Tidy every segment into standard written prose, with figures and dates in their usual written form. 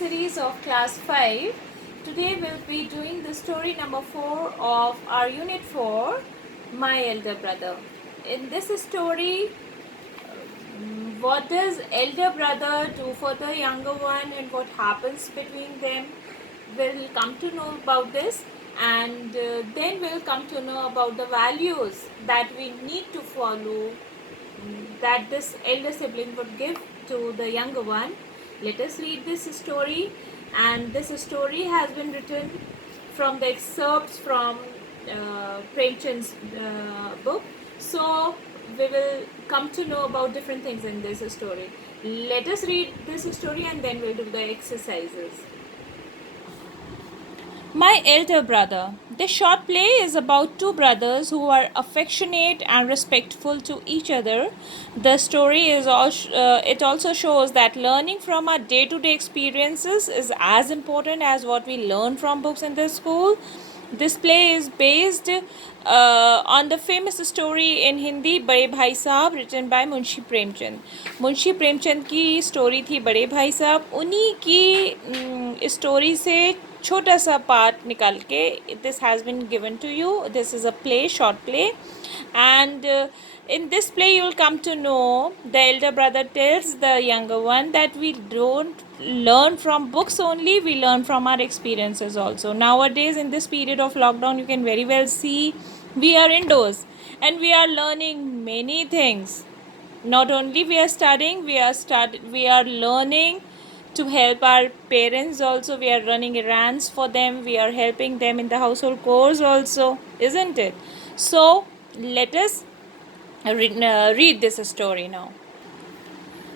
series of class 5. Today we'll be doing the story number 4 of our unit 4, My Elder Brother. In this story, what does elder brother do for the younger one and what happens between them? We'll come to know about this, and then we'll come to know about the values that we need to follow, that this elder sibling would give to the younger one. Let us read this story, and this story has been written from the excerpts from Premchand's book. So we will come to know about different things in this story. Let us read this story and then we'll do the exercises. My Elder Brother. This short play is about two brothers who are affectionate and respectful to each other. The story is it also shows that learning from our day-to-day experiences is as important as what we learn from books in the school. This play is based on the famous story in Hindi बड़े भाई साहब, written by Munshi Premchand. Munshi Premchand की story थी बड़े भाई साहब. उन्हीं की स्टोरी से छोटा सा पार्ट निकाल के this has been given to you. This is a play, short play, and in this play you will come to know the elder brother tells the younger one that we don't learn from books only, we learn from our experiences also. Nowadays in this period of lockdown, you can very well see we are indoors and we are learning many things. Not only we are studying, we are learning to help our parents also. We are running errands for them, we are helping them in the household chores also, isn't it? So let us read this story now.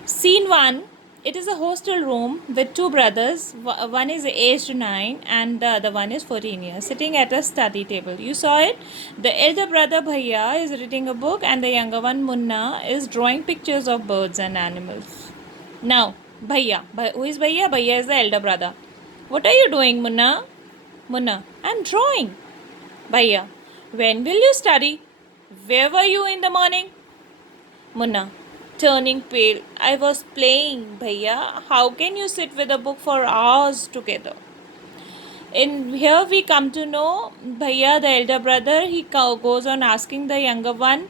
Scene 1. It is a hostel room with two brothers. One is aged 9 and the other one is 14 years, sitting at a study table. You saw it? The elder brother Bhaiya is reading a book and the younger one Munna is drawing pictures of birds and animals. Now, Bhaiya. Who is Bhaiya? Bhaiya is the elder brother. What are you doing, Munna? Munna. I am drawing. Bhaiya. When will you study? Where were you in the morning? Munna, turning pale. I was playing, Bhaiya. How can you sit with a book for hours together? In here we come to know Bhaiya, the elder brother, he goes on asking the younger one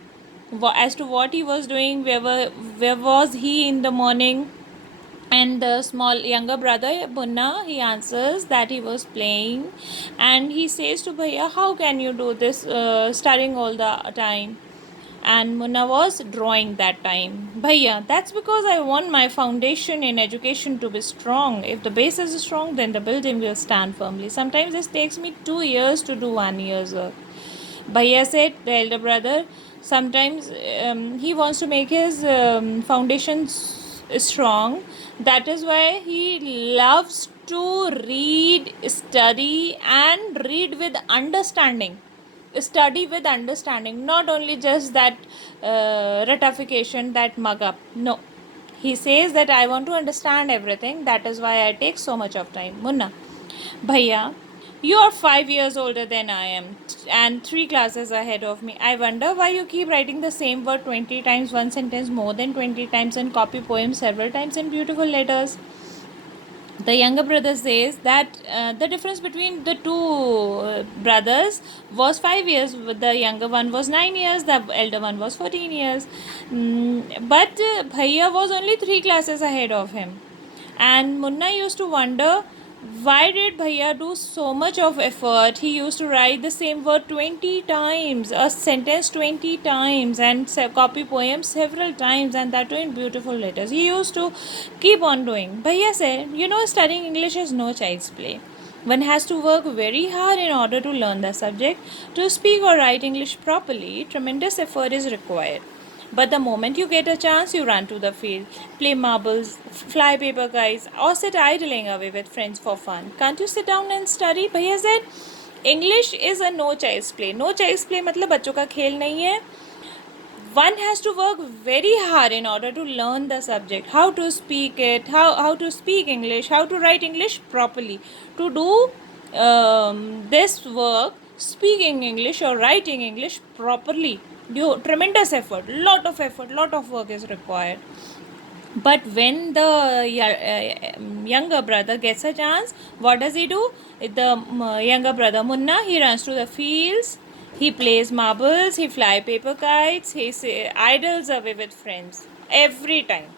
as to what he was doing, where was he in the morning. And the small younger brother Munna, he answers that he was playing, and he says to Bhaiya, how can you do this studying all the time? And Munna was drawing that time. Bhaiya, that's because I want my foundation in education to be strong. If the base is strong, then the building will stand firmly. Sometimes this takes me 2 years to do 1 year's work. Bhaiya said, the elder brother, sometimes he wants to make his foundation strong. That is why he loves to read, study, and read with understanding. Study with understanding, not only just that ratification, that mug up. No, he says that I want to understand everything. That is why I take so much of time. Munna, Bhaiya, you are 5 years older than I am and 3 classes ahead of me. I wonder why you keep writing the same word 20 times, one sentence more than 20 times, and copy poems several times in beautiful letters. The younger brother says that the difference between the two brothers was 5 years. The younger one was 9 years, the elder one was 14 years. But Bhaiya was only 3 classes ahead of him. And Munna used to wonder, why did Bhaiya do so much of effort? He used to write the same word 20 times, a sentence 20 times, and copy poems several times, and that too in beautiful letters. He used to keep on doing. Bhaiya said, studying English is no child's play. One has to work very hard in order to learn the subject. To speak or write English properly, tremendous effort is required. But the moment you get a chance, you run to the field, play marbles, fly paper kites, or sit idling away with friends for fun. Can't you sit down and study? Bhaiya said, English is a no child's play. No child's play मतलब बच्चों का खेल नहीं है. One has to work very hard in order to learn the subject, how to speak it, how to speak English, how to write English properly. To do this work, speaking English or writing English properly, tremendous effort, lot of work is required. But when the younger brother gets a chance, what does he do? The younger brother Munna, he runs to the fields, he plays marbles, he fly paper kites, he idles away with friends every time.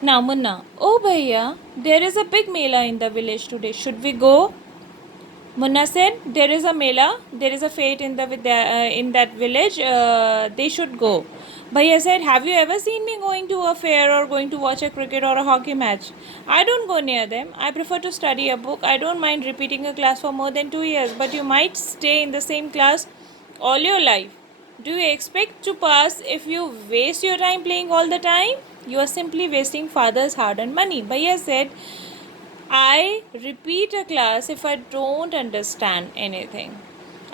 Now Munna, oh bhaiya, there is a big mela in the village today. Should we go? Munna said, "There is a mela. There is a fete in that village. They should go." Bhaiya said, "Have you ever seen me going to a fair or going to watch a cricket or a hockey match? I don't go near them. I prefer to study a book. I don't mind repeating a class for more than 2 years, but you might stay in the same class all your life. Do you expect to pass if you waste your time playing all the time? You are simply wasting father's hard-earned money." Bhaiya said, "I repeat a class if I don't understand anything.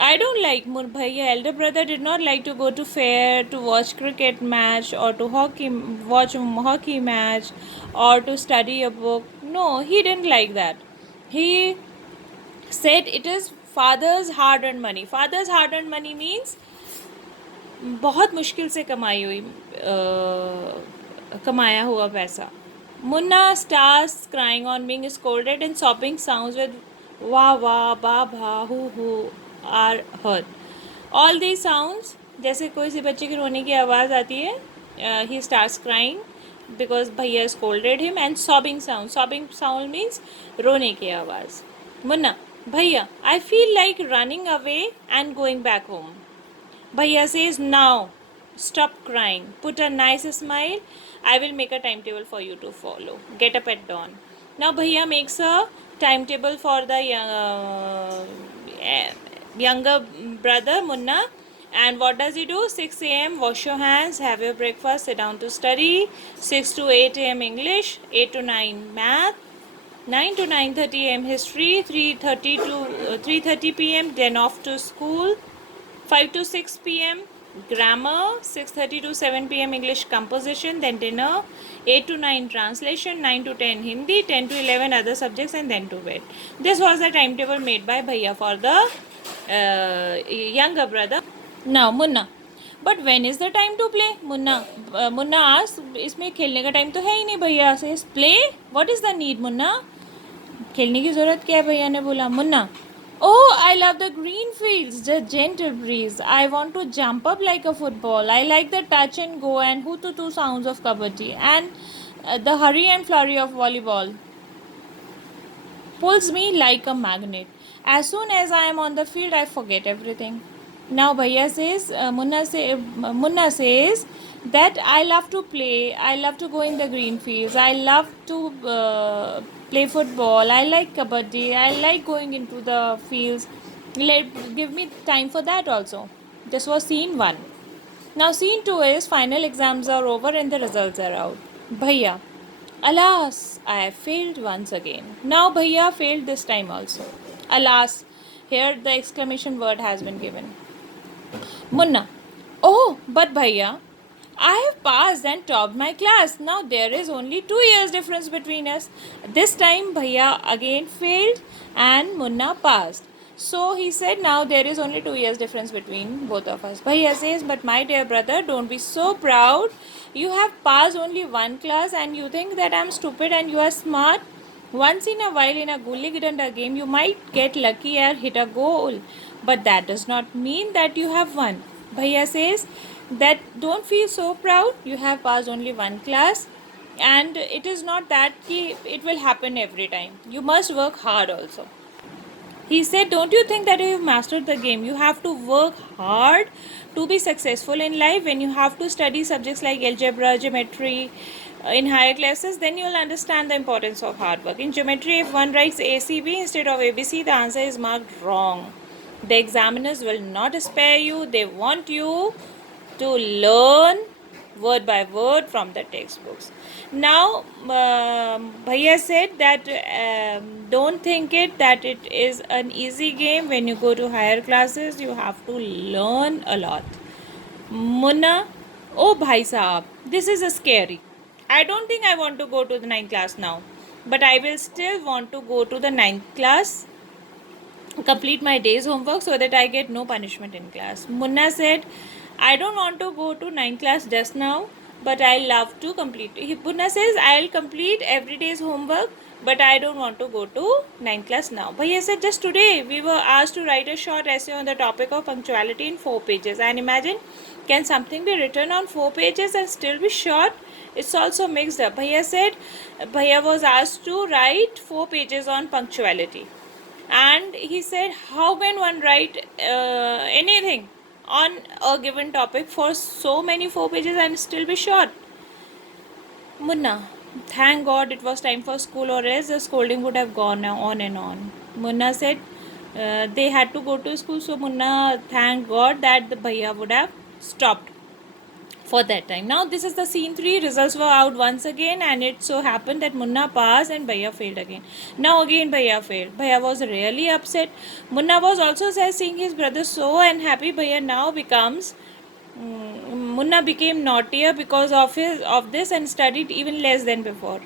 I don't like Bhaiya. Elder brother did not like to go to fair to watch cricket match or to watch a hockey match or to study a book. No, he didn't like that. He said it is father's hard-earned money. Father's hard-earned money means बहुत मुश्किल से कमाया हुआ पैसा. Munna starts crying on being scolded and sobbing sounds with wah wah, ba bha, hu are heard. All these sounds, जैसे कोई सी बच्चे की रोने की आवाज़ आती है, he starts crying because भैया scolded him, and sobbing sound means रोने की आवाज़. Munna, भैया, I feel like running away and going back home. Bhaiya says, "Now, stop crying. Put a nice smile. I will make a timetable for you to follow. Get up at dawn." Now, Bhaiya makes a timetable for the younger brother, Munna. And what does he do? 6 a.m. wash your hands, have your breakfast, sit down to study. 6 to 8 a.m. English, 8 to 9 math, 9 to 9:30 a.m. history, 3:30 p.m. then off to school. 5 to 6 p.m. grammar, 6:30 to 7 p.m. English composition, then dinner, 8 to 9 translation, 9 to 10 Hindi, 10 to 11 other subjects, and then to bed. This was the timetable made by Bhaiya for the younger brother. Now Munna, but when is the time to play? Munna asked, इसमें खेलने का time तो है ही नहीं. भैया says, play? What is the need, Munna? खेलने की ज़रूरत क्या है? भैया ने बोला. Munna, oh, I love the green fields, the gentle breeze. I want to jump up like a football. I like the touch and go and hoo-to-to sounds of kabaddi and the hurry and flurry of volleyball. Pulls me like a magnet. As soon as I am on the field, I forget everything. Now Munna says that I love to play. I love to go in the green fields. I love to play football. I like kabaddi. I like going into the fields. Give me time for that also. This was scene 1. Now scene 2 is final exams are over and the results are out. Bhaiya, alas, I have failed once again. Now Bhaiya failed this time also. Alas, here the exclamation word has been given. Munna, oh, but Bhaiya, I have passed and topped my class. Now there is only 2 years difference between us. This time Bhaiya again failed and Munna passed. So he said, now there is only 2 years difference between both of us. Bhaiya says, but my dear brother, don't be so proud. You have passed only one class and you think that I am stupid and you are smart. Once in a while in a gulli danda game, you might get lucky and hit a goal. But that does not mean that you have won. Bhaiya says that don't feel so proud. You have passed only one class. And it is not that it will happen every time. You must work hard also. He said, don't you think that you have mastered the game? You have to work hard to be successful in life. When you have to study subjects like algebra, geometry in higher classes, then you will understand the importance of hard work. In geometry, if one writes ACB instead of ABC, the answer is marked wrong. The examiners will not spare you. They want you to learn word by word from the textbooks. Now, Bhaiya said that don't think that it is an easy game. When you go to higher classes, you have to learn a lot. Munna, oh Bhai Sahab, this is scary. I don't think I want to go to the 9th class now. But I will still want to go to the 9th class, complete my day's homework so that I get no punishment in class. Munna said, I don't want to go to 9th class just now. but I love to complete. Munna says, I'll complete every day's homework, but I don't want to go to 9th class now. Bhaiya said, just today we were asked to write a short essay on the topic of punctuality in 4 pages. And imagine, can something be written on 4 pages and still be short? It's also mixed up. Bhaiya said, Bhaiya was asked to write 4 pages on punctuality. And he said, how can one write anything on a given topic for so many 4 pages and still be short? Munna, thank God it was time for school, or else the scolding would have gone on and on. Munna said they had to go to school, so Munna thank God that the bhaiya would have stopped for that time. Now this is the scene 3. Results were out once again, and it so happened that Munna passed and Bhaiya failed again. Now again Bhaiya failed. Bhaiya was really upset. Munna was also sad seeing his brother so unhappy. Bhaiya now becomes Munna became naughtier because of this and studied even less than before.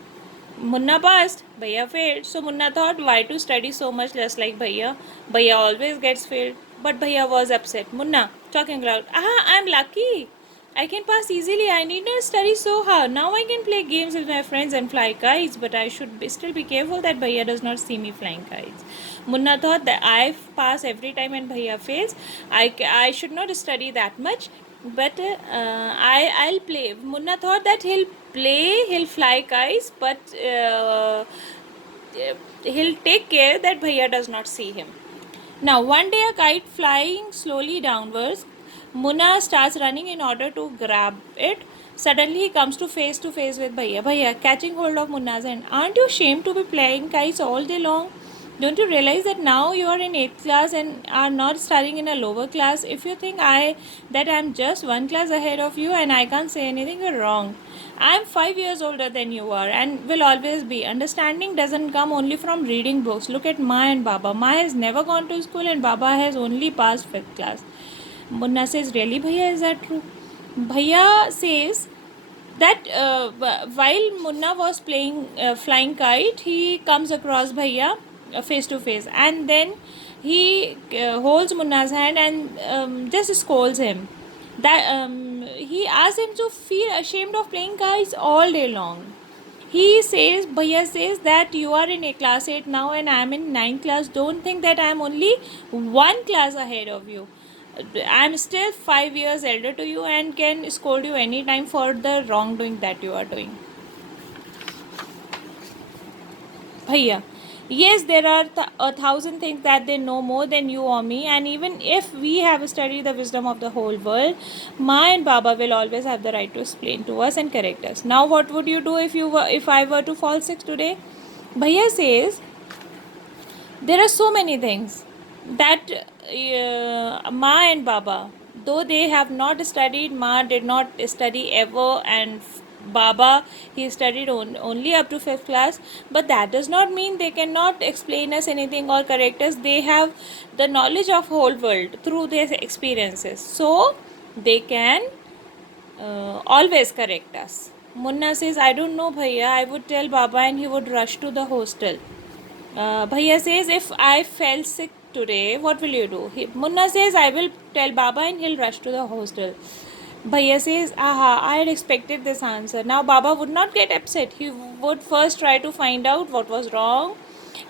Munna passed, Bhaiya failed. So Munna thought, why to study so much less like Bhaiya? Bhaiya always gets failed. But Bhaiya was upset. Munna, talking loud, I'm lucky. I can pass easily. I need not study so hard. Now I can play games with my friends and fly kites. But I should still be careful that Bhaiya does not see me flying kites. Munna thought that I pass every time and Bhaiya fails. I should not study that much. But I'll play. Munna thought that he'll fly kites, but he'll take care that Bhaiya does not see him. Now, one day a kite flying slowly downwards, Munna starts running in order to grab it. Suddenly he comes to face with Bhaiya. Bhaiya, catching hold of Munna's hand. Aren't you ashamed to be playing kites all day long? Don't you realize that now you are in 8th class and are not studying in a lower class? If you think that I'm just 1 class ahead of you and I can't say anything, you're wrong. I'm 5 years older than you are and will always be. Understanding doesn't come only from reading books. Look at Ma and Baba. Ma has never gone to school and Baba has only passed 5th class. Munna says, really Bhaiya, is that true? Bhaiya says that while Munna was playing flying kite, he comes across Bhaiya face to face, and then he holds Munna's hand and just scolds him. That he asks him to feel ashamed of playing kites all day long. He says, Bhaiya says that you are in a class 8 now and I am in 9th class. Don't think that I am only 1 class ahead of you. I am still 5 years elder to you and can scold you anytime for the wrongdoing that you are doing. Bhaiya, yes, there are 1,000 things that they know more than you or me, and even if we have studied the wisdom of the whole world, Ma and Baba will always have the right to explain to us and correct us. Now, what would you do if I were to fall sick today? Bhaiya says there are so many things that Ma and Baba, though they have not studied, Ma did not study ever, and Baba, he studied only up to 5th class, but that does not mean they cannot explain us anything or correct us. They have the knowledge of whole world through their experiences, so they can always correct us. Munna says, I don't know Bhaiya, I would tell Baba and he would rush to the hostel. Bhaiya says, if I fell sick today, what will you do? Munna says, I will tell Baba and he'll rush to the hostel. Bhaiya says, aha, I had expected this answer. Now Baba would not get upset. He would first try to find out what was wrong,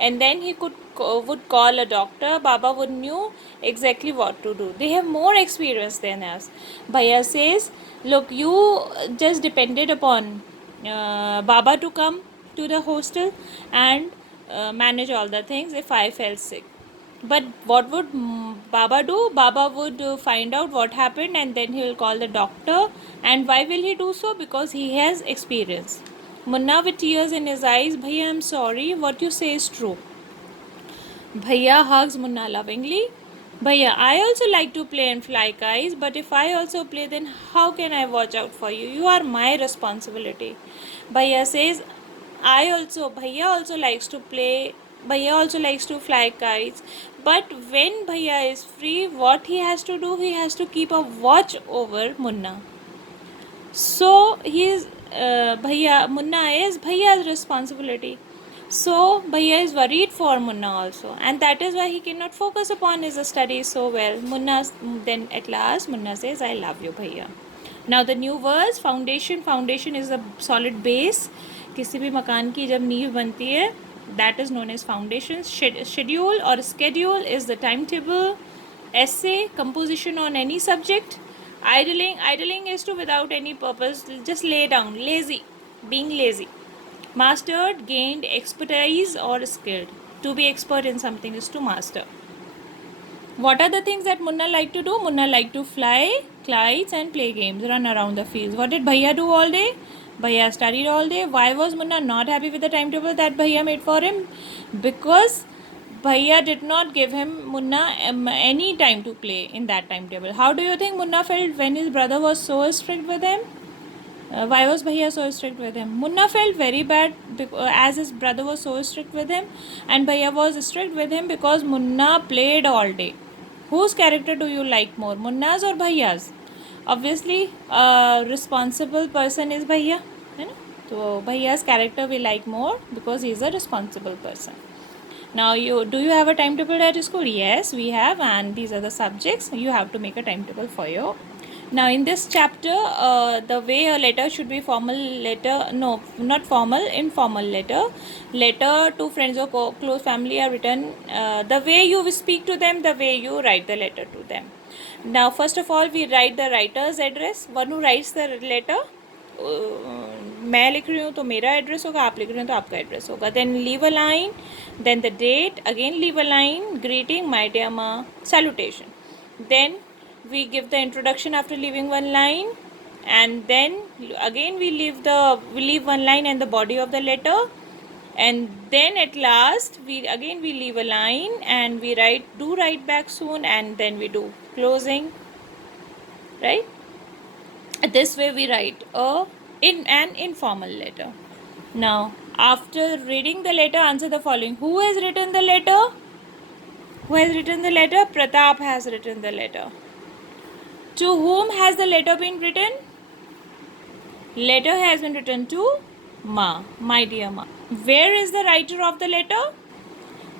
and then he would call a doctor. Baba would knew exactly what to do. They have more experience than us. Bhaiya says, look, you just depended upon Baba to come to the hostel and manage all the things if I fell sick. But what would Baba do? Baba would find out what happened and then he will call the doctor. And why will he do so? Because he has experience. Munna with tears in his eyes, Bhaiya, I'm sorry, what you say is true. Bhaiya hugs Munna lovingly. Bhaiya, I also like to play and fly kites, but if I also play, then how can I watch out for you? You are my responsibility. Bhaiya says, Bhaiya also likes to play. Bhaiya also likes to fly kites, but when Bhaiya is free, what he has to do? He has to keep a watch over Munna. So Munna is Bhaiya's responsibility. So Bhaiya is worried for Munna also, and that is why he cannot focus upon his studies so well. Then at last Munna says, I love you Bhaiya. Now the new words, foundation. Foundation is a solid base. किसी भी मकान की जब नींव बनती है, that is known as foundation. Schedule or schedule is the timetable. Essay, composition on any subject. Idling is to without any purpose, just lay down, lazy, being lazy. Mastered, gained, expertise or skilled. To be expert in something is to master. What are the things that Munna liked to do? Munna liked to fly kites and play games, run around the fields. What did Bhaiya do all day? Bhaiya studied all day. Why was Munna not happy with the timetable that Bhaiya made for him? Because Bhaiya did not give him Munna any time to play in that timetable. How do you think Munna felt when his brother was so strict with him? Why was Bhaiya so strict with him? Munna felt very bad as his brother was so strict with him, and Bhaiya was strict with him because Munna played all day. Whose character do you like more, Munna's or Bhaiya's? Obviously, a responsible person is Bhaiya. है ना? So Bhaiya's character we like more because he is a responsible person. Now, do you have a timetable at school? Yes, we have, and these are the subjects. You have to make a timetable for your. Now, in this chapter, the way a letter should be formal letter, no, not formal, informal letter. Letter to friends or close family are written. The way you speak to them, the way you write the letter to them. Now, first of all, we write the writer's address. One who writes the letter. मैं लिख रही हूँ तो मेरा address होगा, आप लिख रहे हो तो आपका एड्रेस होगा. Then leave a line, then the date, again leave a line, greeting, my dear माँ, salutation. Then we give the introduction after leaving one line, and then again we leave one line and the body of the letter, and then at last we leave a line and we write back soon, and then we do closing, right? This way we write in an informal letter. Now, after reading the letter, answer the following. Who has written the letter? Who has written the letter? Pratap has written the letter. To whom has the letter been written? Letter has been written to Ma, my dear Ma. Where is the writer of the letter?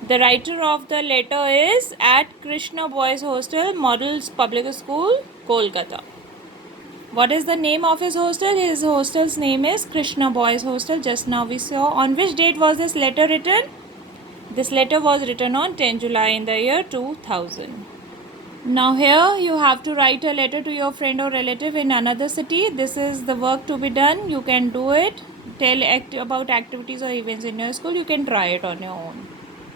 The writer of the letter is at Krishna Boys Hostel, Models Public School, Kolkata. What is the name of his hostel? His hostel's name is Krishna Boys Hostel. Just now we saw. On which date was this letter written? This letter was written on 10 July in the year 2000. Now here you have to write a letter to your friend or relative in another city. This is the work to be done. You can do it. Tell about activities or events in your school. You can try it on your own.